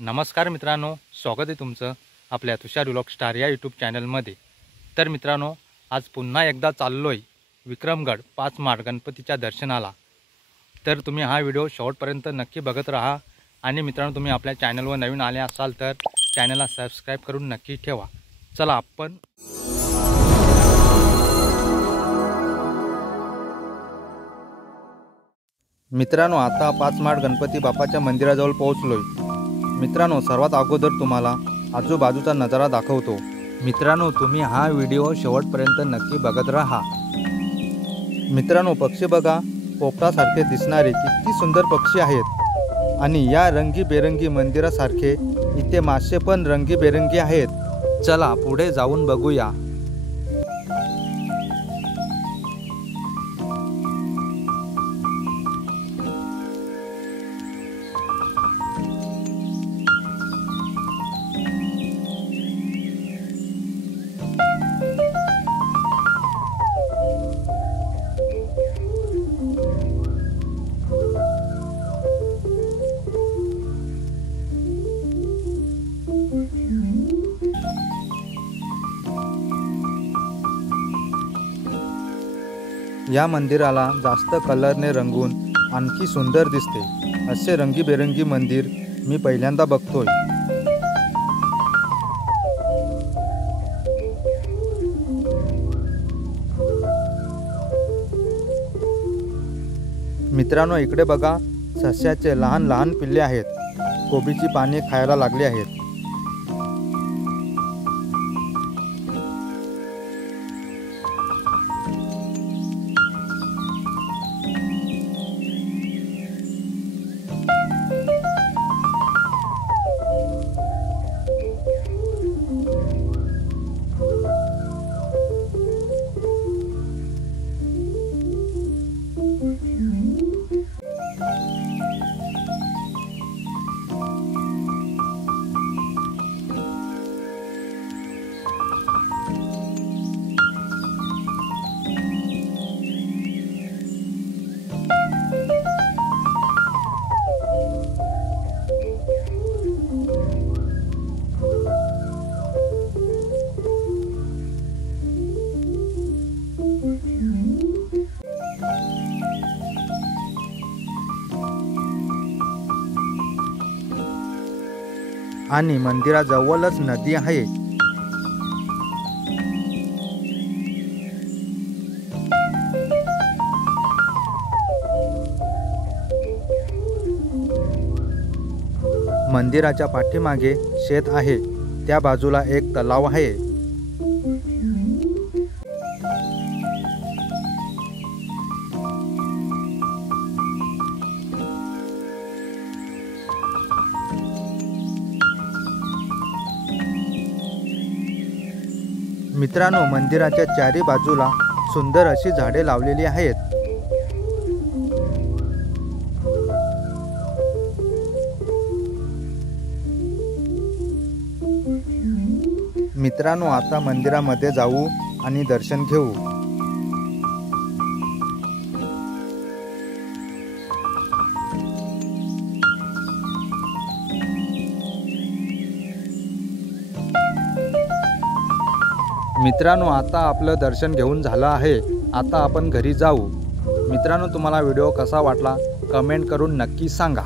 नमस्कार मित्रांनो, स्वागत आहे तुमचं आपल्या तुषार व्लॉग स्टार या यूट्यूब चॅनलमध्ये। तर मित्रांनो, आज पुन्हा एकदा चाललो आहे विक्रमगड 5 मार्च गणपतीच्या दर्शनाला। तर तुम्ही हा व्हिडिओ शेवटपर्यंत नक्की बघत राहा। आणि मित्रांनो, तुम्ही आपल्या चॅनलवर नवीन आले असाल तर चॅनलला सबस्क्राईब करून नक्की ठेवा। चला आपण मित्रांनो आता 5 मार्च गणपती बाप्पाच्या मंदिराजवळ पोहोचलोय। मित्रांनो, सर्वात अगोदर तुम्हाला आजूबाजूचा नजारा दाखवतो। मित्रांनो, तुम्ही हा व्हिडिओ शेवटपर्यंत नक्की बघत राहा। मित्रांनो, पक्षी बघा, पोपटासारखे दिसणारे किती सुंदर पक्षी आहेत। आणि या रंगीबेरंगी मंदिरासारखे इथे मासे पण रंगीबेरंगी आहेत। चला पुढे जाऊन बघूया। या मंदिराला जास्त कलरने रंगवून आणखी सुंदर दिसते। असे रंगीबेरंगी मंदिर मी पहिल्यांदा बघतोय। मित्रांनो, इकडे बघा, सस्याचे लहान लहान पिल्ले आहेत। कोबीची पाने खायला लागली आहेत। आणि मंदिराजवळच नदी आहे। मंदिराच्या पाठीमागे शेत आहे। त्या बाजूला एक तलाव आहे। मित्रांनो, मंदिराच्या चारी बाजूला सुंदर अशी झाडे लावलेली आहेत। मित्रांनो, आता मंदिरामध्ये जाऊ आणि दर्शन घेऊ। मित्रांनो, आता आपलं दर्शन घेऊन झालं आहे। आता आपण घरी जाऊ। मित्रांनो, तुम्हाला व्हिडिओ कसा वाटला कमेंट करून नक्की सांगा।